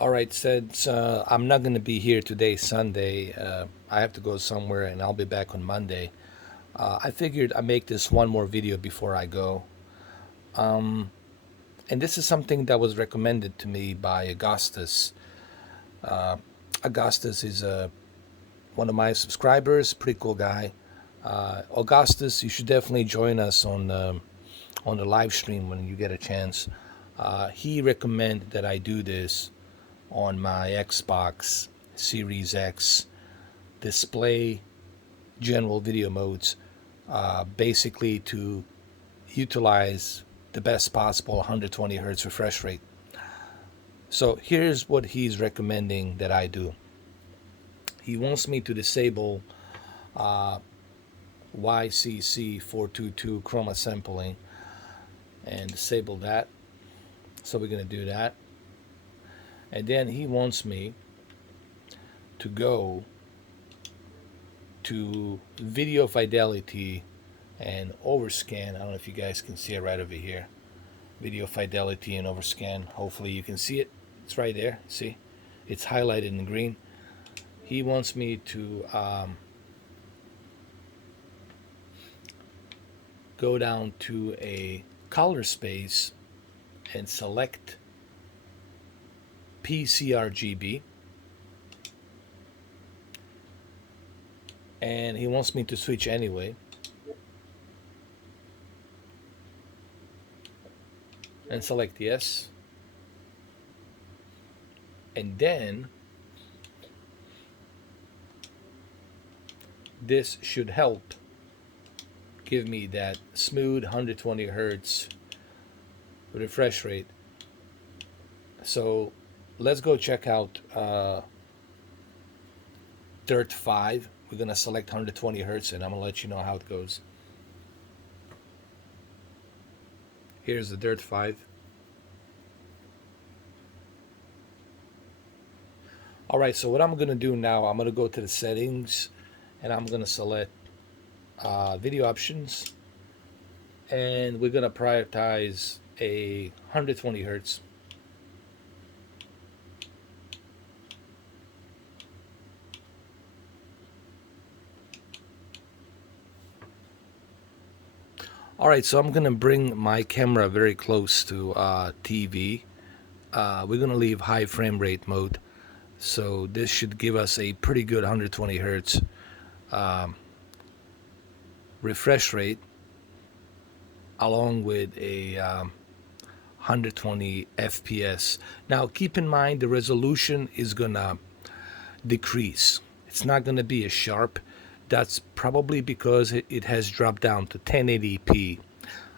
All right, since I'm not going to be here today, Sunday, I have to go somewhere and I'll be back on Monday. I figured I'd make this one more video before I go. Um, and this is something that was recommended to me by Augustus. Uh, Augustus is one of my subscribers, pretty cool guy. Augustus, you should definitely join us on the live stream when you get a chance. He recommended that I do this on my Xbox Series X display general video modes, basically to utilize the best possible 120 hertz refresh rate. So here's what he's recommending that I do. He wants me to disable uh, YCC 422 chroma sampling and disable that. So we're going to do that. And then he wants me to go to video fidelity and overscan. I don't know if you guys can see it right over here. Video fidelity and overscan. Hopefully you can see it. It's right there. See? It's highlighted in green. He wants me to go down to a color space and select RGB. And he wants me to switch anyway. And select yes. And then this should help give me that smooth 120 hertz refresh rate. So let's go check out Dirt 5. We're going to select 120 hertz and I'm going to let you know how it goes. Here's the Dirt 5. Alright, so what I'm going to do now, I'm going to go to the settings and I'm going to select video options, and we're going to prioritize a 120 hertz. Alright, so I'm going to bring my camera very close to TV. We're going to leave high frame rate mode. So this should give us a pretty good 120 hertz refresh rate along with a 120 FPS. Now keep in mind the resolution is going to decrease. It's not going to be as sharp. That's probably because it has dropped down to 1080p,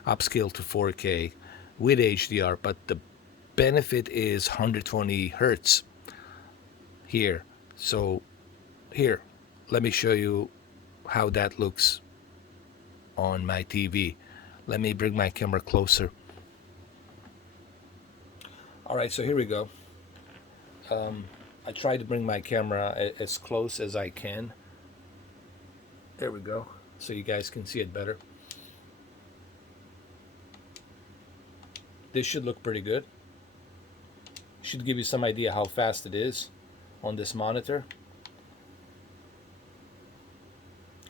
upscale to 4K with HDR, but the benefit is 120 hertz here. So here, let me show you how that looks on my TV. Let me bring my camera closer. Alright, so here we go. I try to bring my camera as close as I can. There we go, so you guys can see it better. This should look pretty good. Should give you some idea how fast it is on this monitor.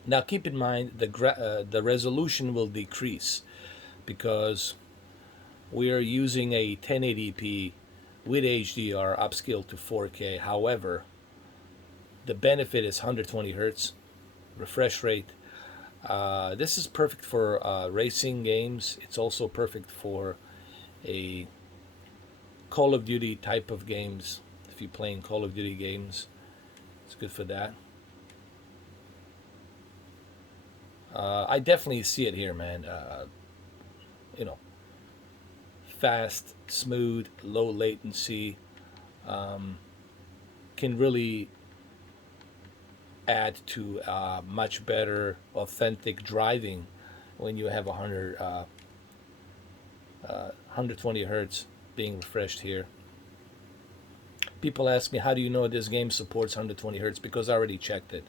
Now keep in mind the resolution will decrease because we are using a 1080p with HDR upscale to 4K. However, the benefit is 120 hertz refresh rate. This is perfect for racing games. It's also perfect for a Call of Duty type of games. If you're playing Call of Duty games, it's good for that. I definitely see it here, man. You know, fast, smooth, low latency can really add to much better, authentic driving when you have 120 hertz being refreshed here. People ask me, how do you know this game supports 120 hertz? Because I already checked it.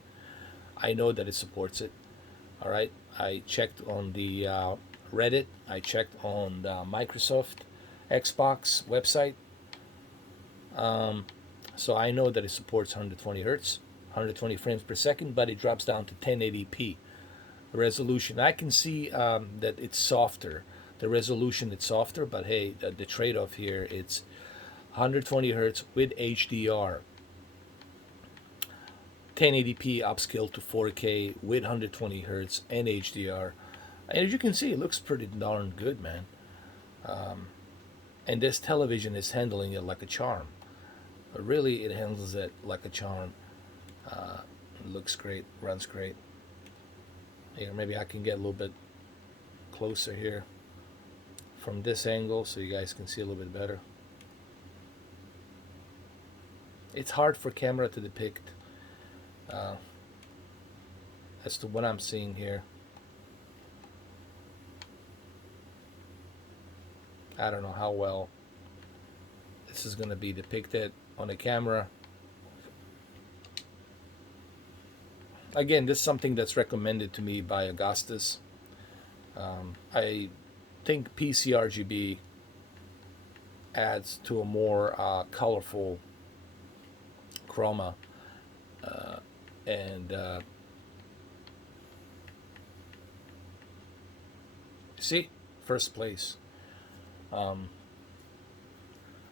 I know that it supports it. All right, I checked on the Reddit. I checked on the Microsoft Xbox website. So I know that it supports 120 hertz, 120 frames per second, but it drops down to 1080p resolution. I can see that it's softer. The resolution it's softer, but hey, the trade-off here it's 120 hertz with HDR, 1080p upscale to 4K with 120 hertz and HDR. And as you can see, it looks pretty darn good, man. And this television is handling it like a charm. Really, it handles it like a charm. It looks great, runs great. Here, maybe I can get a little bit closer here from this angle so you guys can see a little bit better. It's hard for camera to depict as to what I'm seeing here. I don't know how well this is going to be depicted on the camera. Again, this is something that's recommended to me by Augustus. I think PC RGB adds to a more colorful chroma, and see, first place.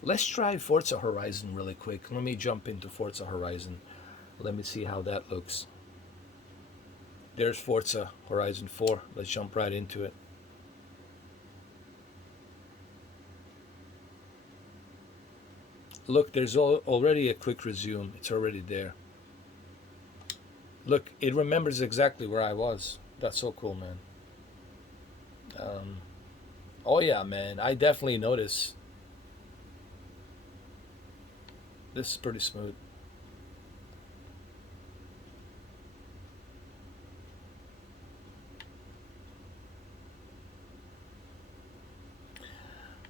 Let's try Forza Horizon really quick. Let me jump into Forza Horizon. Let me see how that looks. There's Forza Horizon 4. Let's jump right into it. Look, there's already a quick resume. It's already there. Look, it remembers exactly where I was. That's so cool, man. Oh yeah, man. I definitely notice. This is pretty smooth.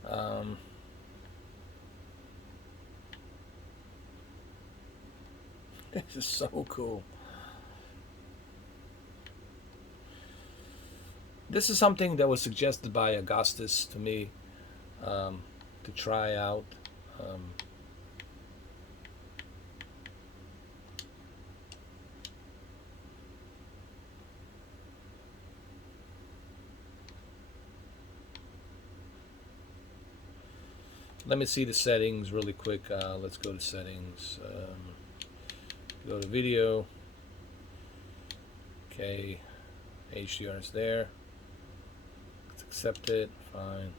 Um, this is so cool. This is something that was suggested by Augustus to me to try out. Um, Let me see the settings really quick. Let's go to settings. Go to video. Okay, HDR is there. Let's accept it. Fine.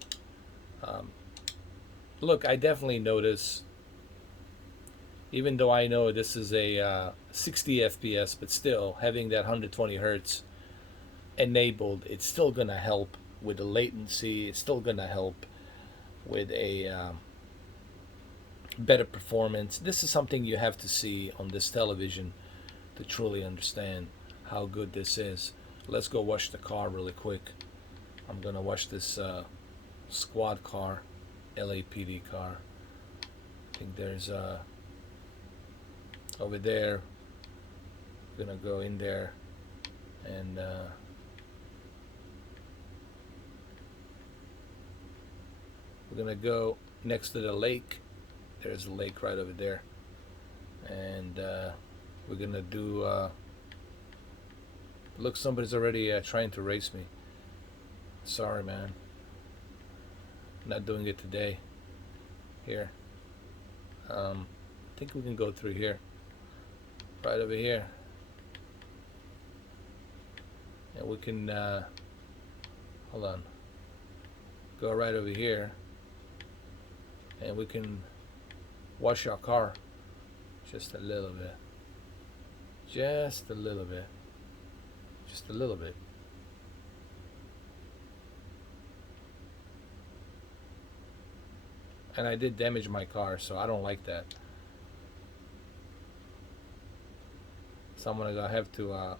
Look, I definitely notice, even though I know this is a 60 FPS, but still having that 120 hertz enabled, it's still gonna help with the latency. It's still gonna help with a better performance. This is something you have to see on this television to truly understand how good this is. Let's go wash the car really quick. I'm gonna wash this squad car, LAPD car. I think there's over there. I'm gonna go in there and we're gonna go next to the lake. There's a lake right over there, and we're gonna do. Look, somebody's already trying to race me. Sorry, man. Not doing it today. Here. I think we can go through here. Right over here. And we can. Hold on. Go right over here. And we can wash our car just a little bit. Just a little bit. Just a little bit. And I did damage my car, so I don't like that. So I'm gonna have to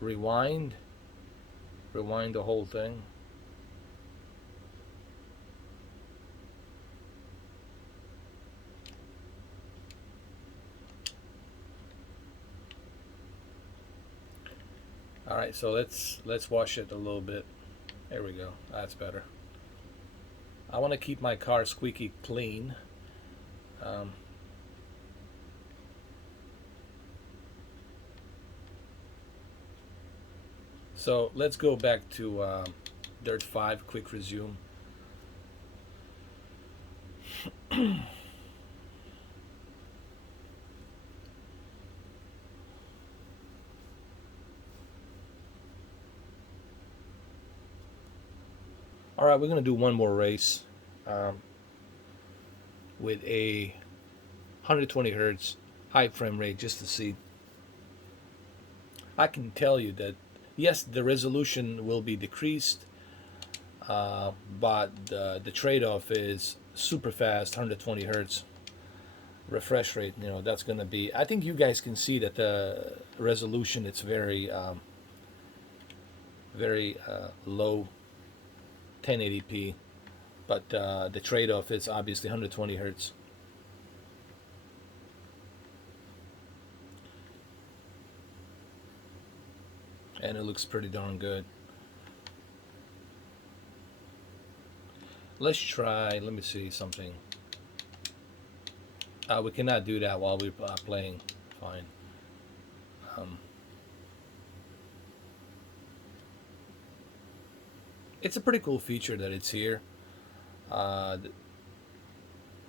rewind the whole thing. All right, so let's wash it a little bit. There we go. That's better. I want to keep my car squeaky clean. So let's go back to Dirt 5, quick resume. All right, we're going to do one more race um, with a 120 hertz high frame rate just to see. I can tell you that yes, the resolution will be decreased, but the trade-off is super fast 120 hertz refresh rate. You know, that's going to be, I think you guys can see that the resolution, it's very low 1080p, but the trade-off is obviously 120 hertz. And it looks pretty darn good. Let's try, let me see something. We cannot do that while we're playing. Fine. Um, it's a pretty cool feature that it's here.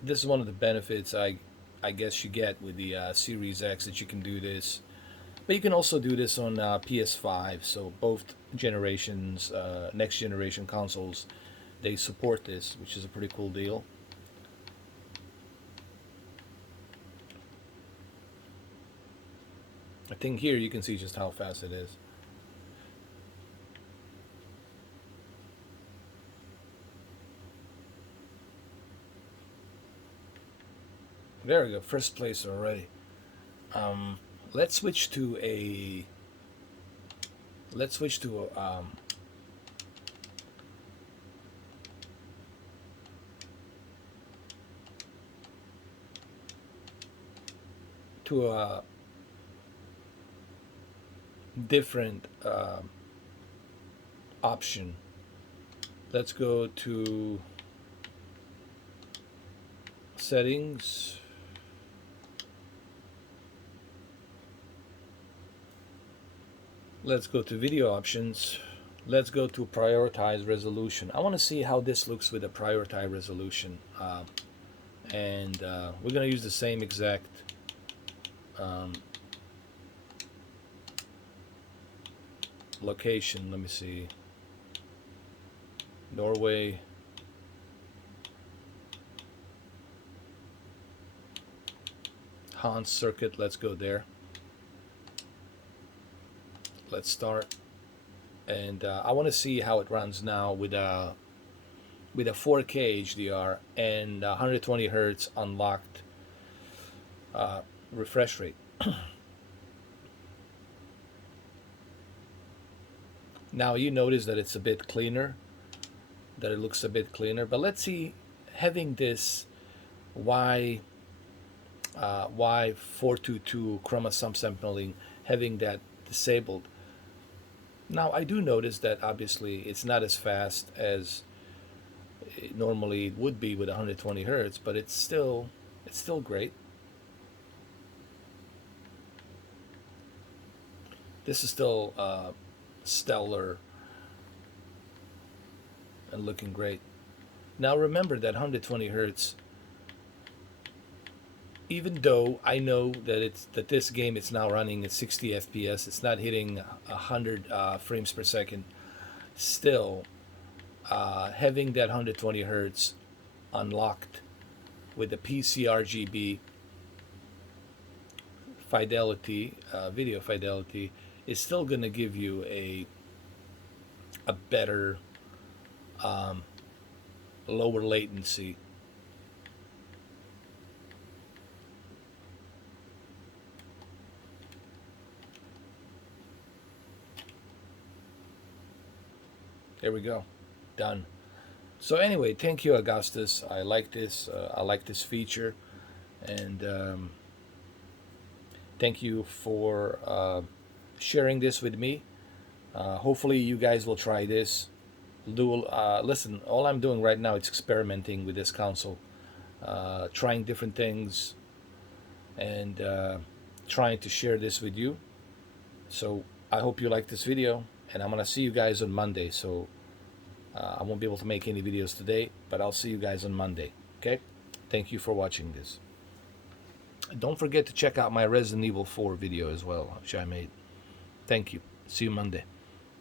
This is one of the benefits I guess you get with the Series X, that you can do this. But you can also do this on PS5. So both generations, next generation consoles, they support this, which is a pretty cool deal. I think here you can see just how fast it is. There we go, first place already. Um, let's switch to a. Let's switch to a, to a different option. Let's go to settings. Let's go to video options. Let's go to prioritize resolution. I want to see how this looks with a prioritized resolution. And we're going to use the same exact um, location. Let me see. Norway. Hans circuit. Let's go there. Let's start. And I want to see how it runs now with a 4K HDR and 120 hertz unlocked refresh rate. Now you notice that it's a bit cleaner, that it looks a bit cleaner. But let's see, having this Y422 chroma subsampling, having that disabled. Now I do notice that obviously it's not as fast as it normally would be with 120 hertz, but it's still great. This is still stellar and looking great. Now remember that 120 hertz, even though I know that this game is now running at 60 FPS, it's not hitting 100 frames per second. Still, having that 120 hertz unlocked with the PC RGB fidelity, video fidelity, is still going to give you a better, lower latency. There we go, done. So anyway, thank you, Augustus. I like this. I like this feature, and thank you for sharing this with me. Hopefully, you guys will try this. Listen, all I'm doing right now is experimenting with this console, trying different things, and trying to share this with you. So I hope you like this video, and I'm gonna see you guys on Monday. So I won't be able to make any videos today, but I'll see you guys on Monday. Okay? Thank you for watching this. Don't forget to check out my Resident Evil 4 video as well, which I made. Thank you. See you Monday.